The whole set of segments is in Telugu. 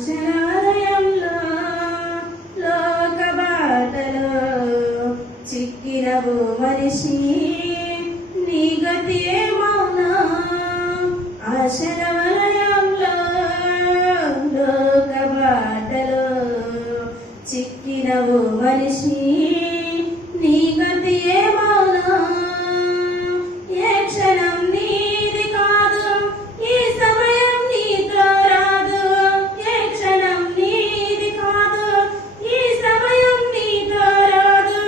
ఆశనాలయంలో లోక బాటలో చిక్కినవు మనిషి నీ గతి ఏమౌనా ఆశనాలయంలో లోక బాటలో చిక్కినవు మనిషి నీ గతి ఏమౌనా ఏ క్షణం నీది కాదు ఈ సమయం నీతో రాదు ఏ క్షణం నీది కాదు ఈ సమయం నీతో రాదు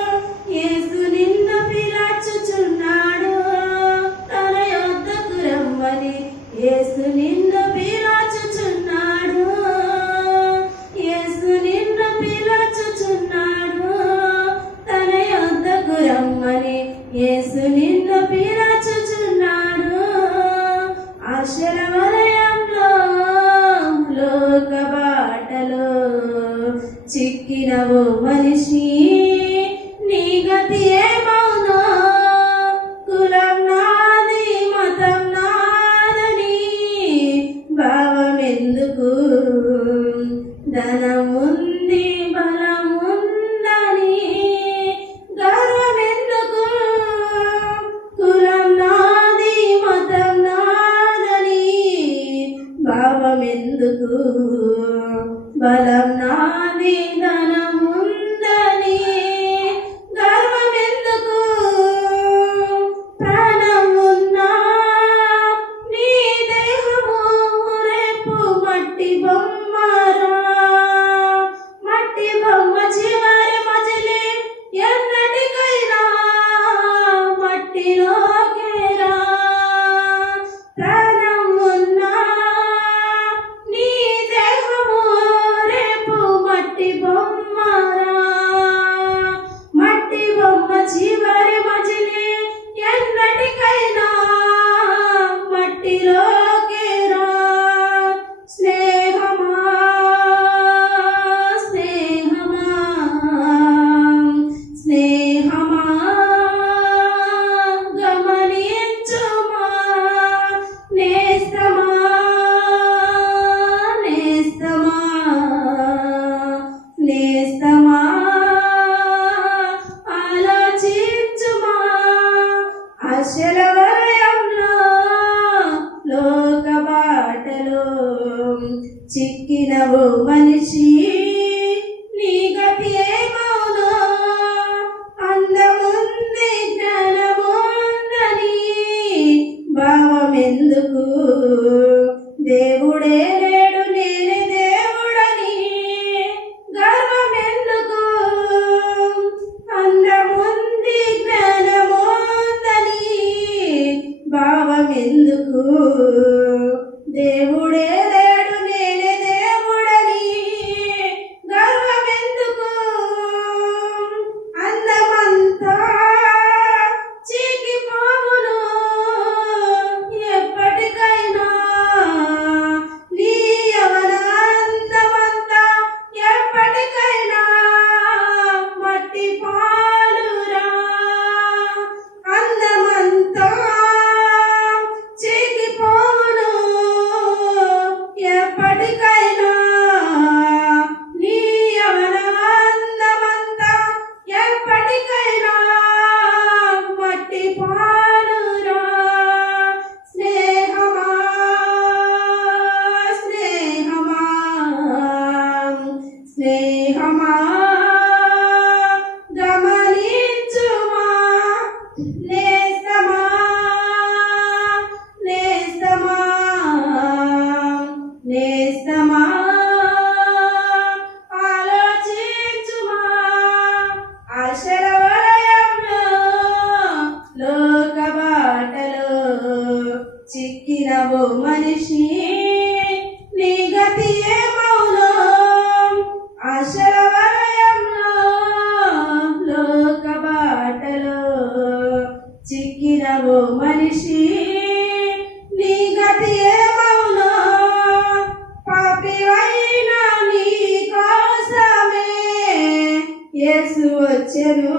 యేసు నిన్ను పిలుచుచున్నాడు తన యొద్దకు రమ్మని యేసు నిన్ను పిలుచుచున్నాడు యేసు నిన్ను పిలుచుచున్నాడు తన యొద్దకు రమ్మని యేసు నిన్ను పిలుచుచున్నాడు ఆశల వలయంలో లోక బాటలో చిక్కినవు మనిషి నీ గతి ఏమౌనా కులం నాది మతం నాదని భావమెందుకు ధనముంది బలముందని గర్వమెందుకు కులం నాది మతం నాదని భావమెందుకు బలం నాది ధనముందని గర్వమెందుకు ప్రాణం ఉన్నా నీ దేహము రేపు మట్టి బొమ్మరా మట్టి బొమ్మ చివరి మజిలి ఎన్నటికైనా మట్టిలోకేరా ప్రాణం ఉన్నా నీ దేహము రేపు మట్టి బొమ్మరా మట్టి బొమ్మ చివరి మజిలి ఎన్నటికైనా మట్టిలోకేరా స్నేహమా స్నేహమా స్నేహమా గమనించుమా నేస్తమా నేస్తమా నేస్తమా ఆలోచించుమా ఆశల వలయంలో లోక బాటలో చిక్కినవు మనిషి నీ గతి ఏమౌనా అందముంది జ్ఞానముందని భావమెందుకు దేవుడే లేడు నేనే దేవుడని గర్వమెందుకు అందముంది జ్ఞానముందని భావమెందుకు దేవుడే లేడు నేనే దేవుడని గర్వమెందుకు అందమంతా చీకిపోవును ఎప్పటికైనా నీ యవ్వన అందమంతా ఎప్పటికైనా మట్టి పాలురా అందమంతా చీకిపోవును ఎప్పటికైనా నీ యవ్వన అందమంతా ఎప్పటికైనా మట్టి పాలురా స్నేహమా స్నేహమా స్నేహమా గమనించుమా నేస్తమా నేస్తమా నేస్తమా ఆలోచించుమా ఆశల వలయంలో లోక బాటలో చిక్కినవు మనిషి నీ గతి ఏమౌనా ఆశల వలయంలో లోక బాటలో చిక్కినవు మనిషి నీ గతి ఏమౌనా పాపివైన నీ కోసమే యేసు వచ్చెను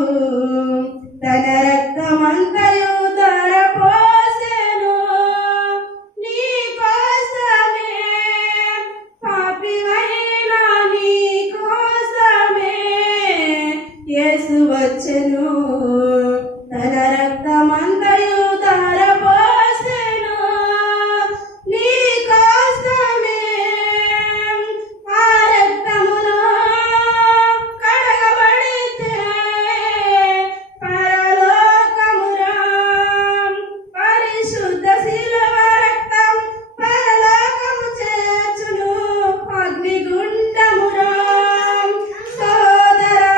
తన రక్తమంతయు ధారపోసెను నీ కోసమే పాపివైన వచ్చెను తన రక్తమంతయు ధారపోసెను నీ కోసమే ఆ రక్తములో కడగబడితే పరలోకమురా పరిశుద్ధ శిలువ రక్తం పరలోకము చేర్చును అగ్నిగుండమురా సోదరా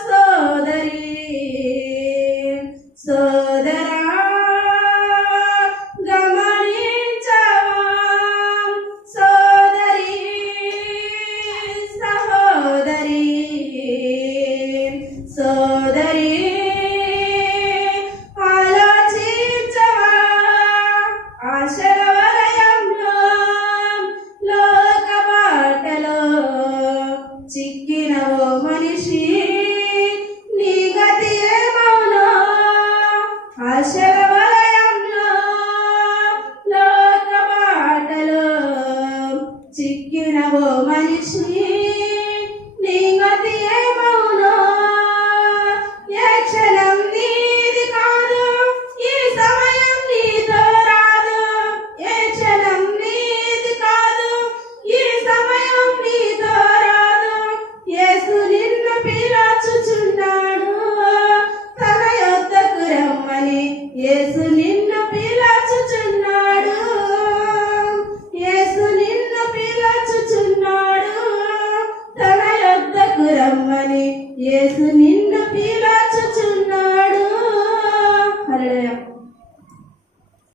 సోదరి సోదరా గమనించవా సోదరి సహోదరి సోదరి ఆలోచించవా ఆశల వలయంలో లోక బాటలో చిక్కిన ఓ మనిషి నీ గతి ఏమౌనో ఆశల వలయంలో లోక బాటలో చిక్కిన ఓ మనిషి